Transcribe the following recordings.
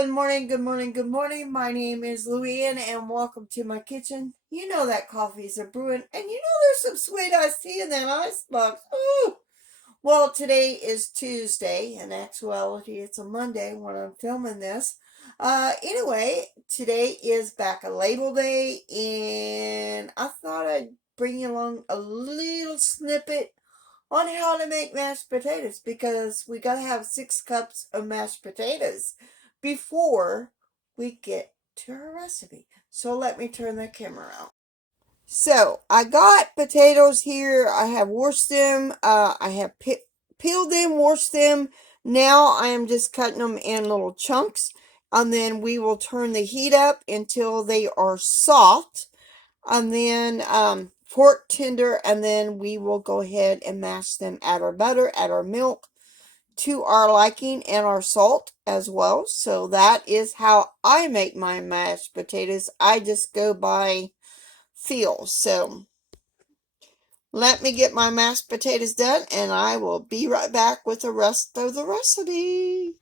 Good morning, good morning, good morning. My name is LouAnn and welcome to my kitchen. You know that coffees are brewing and you know there's some sweet iced tea in that icebox. Ooh. Well, today is Tuesday. In actuality, it's a Monday when I'm filming this. Anyway, today is back a Label Day and I thought I'd bring you along a little snippet on how to make mashed potatoes because we gotta have 6 cups of mashed potatoes before we get to our recipe. So let me turn the camera out. So I got potatoes here. I have washed them. I have peeled them, washed them. Now I am just cutting them in little chunks. And then we will turn the heat up until they are soft. And then pork tender, and then we will go ahead and mash them, add our butter, add our milk to our liking, and our salt as well. So that is how I make my mashed potatoes. I just go by feel. So let me get my mashed potatoes done and I will be right back with the rest of the recipe.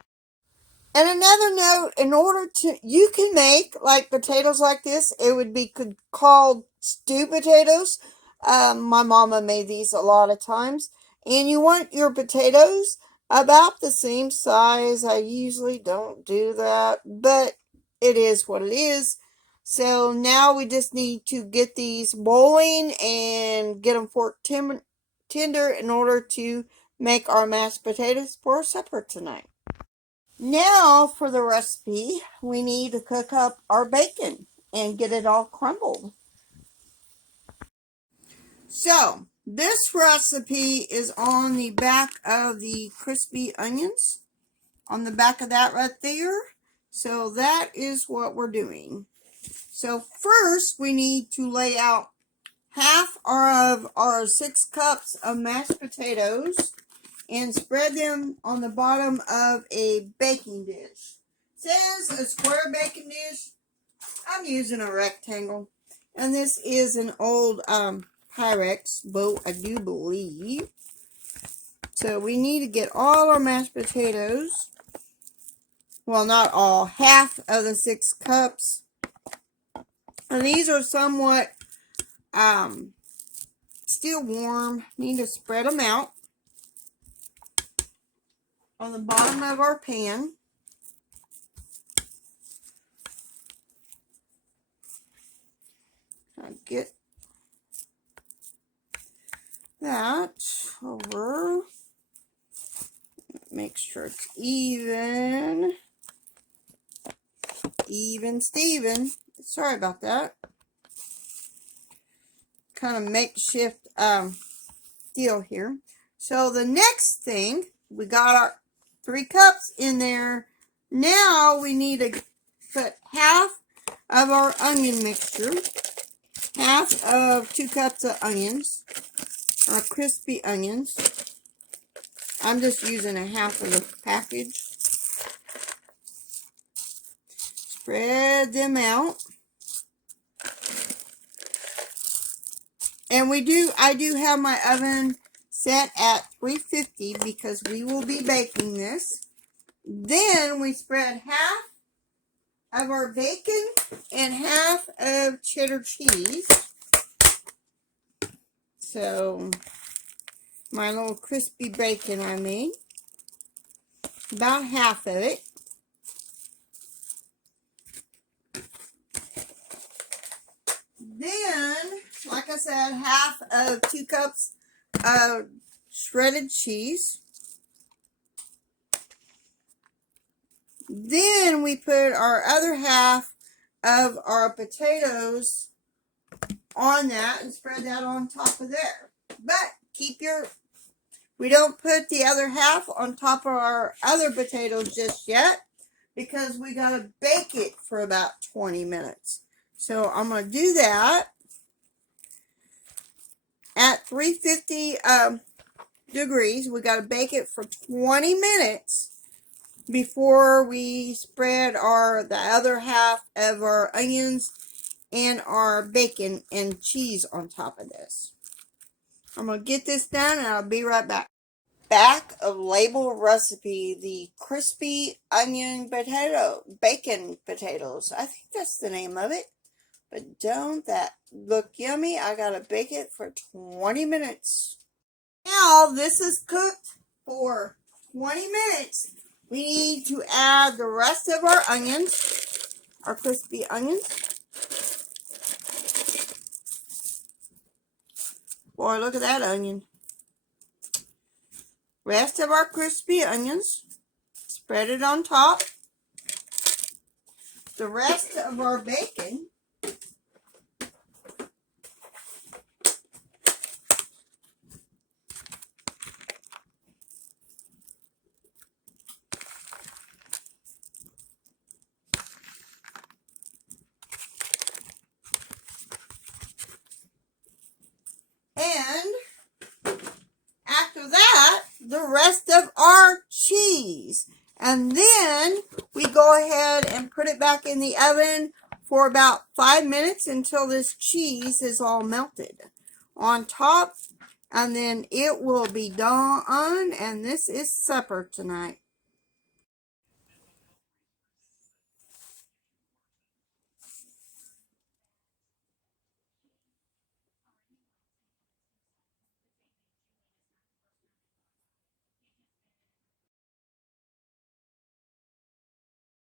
And another note, in order to, you can make like potatoes like this. It would be called stew potatoes. My mama made these a lot of times. And you want your potatoes about the same size. I usually don't do that, but it is what it is. So now we just need to get these boiling and get them fork tender in order to make our mashed potatoes for supper tonight. Now for the recipe, we need to cook up our bacon and get it all crumbled. So this recipe is on the back of the crispy onions, on the back of that right there. So that is what we're doing. So first we need to lay out half of our 6 cups of mashed potatoes and spread them on the bottom of a baking dish. It says a square baking dish. I'm using a rectangle. And this is an old Pyrex boat, I do believe. So we need to get all our mashed potatoes. Well, not all. Half of the 6 cups. And these are somewhat still warm. Need to spread them out on the bottom of our pan. I'll get that over. Make sure it's even. Even Steven. Sorry about that. Kind of makeshift deal here. So the next thing, we got our 3 cups in there. Now we need to put half of our onion mixture, half of 2 cups of onions, our crispy onions. I'm just using a half of the package. Spread them out. And I do have my oven set at 350 because we will be baking this. Then we spread half of our bacon and half of cheddar cheese. So my little crispy bacon I made. About half of it. Then, like I said, half of 2 cups of shredded cheese. Then we put our other half of our potatoes on that and spread that on top of there. But we don't put the other half on top of our other potatoes just yet because we got to bake it for about 20 minutes. So I'm going to do that at 350 degrees. We got to bake it for 20 minutes before we spread the other half of our onions and our bacon and cheese on top of this. I'm going to get this done and I'll be right back. back of label recipe, the crispy bacon potatoes. I think that's the name of it. But don't that look yummy? I gotta bake it for 20 minutes. Now this is cooked for 20 minutes. We need to add the rest of our onions, our crispy onions. Boy, look at that onion. Rest of our crispy onions. Spread it on top. The rest of our bacon. And after that, the rest of our cheese. And then we go ahead and put it back in the oven for about 5 minutes until this cheese is all melted on top. And then it will be done, and this is supper tonight.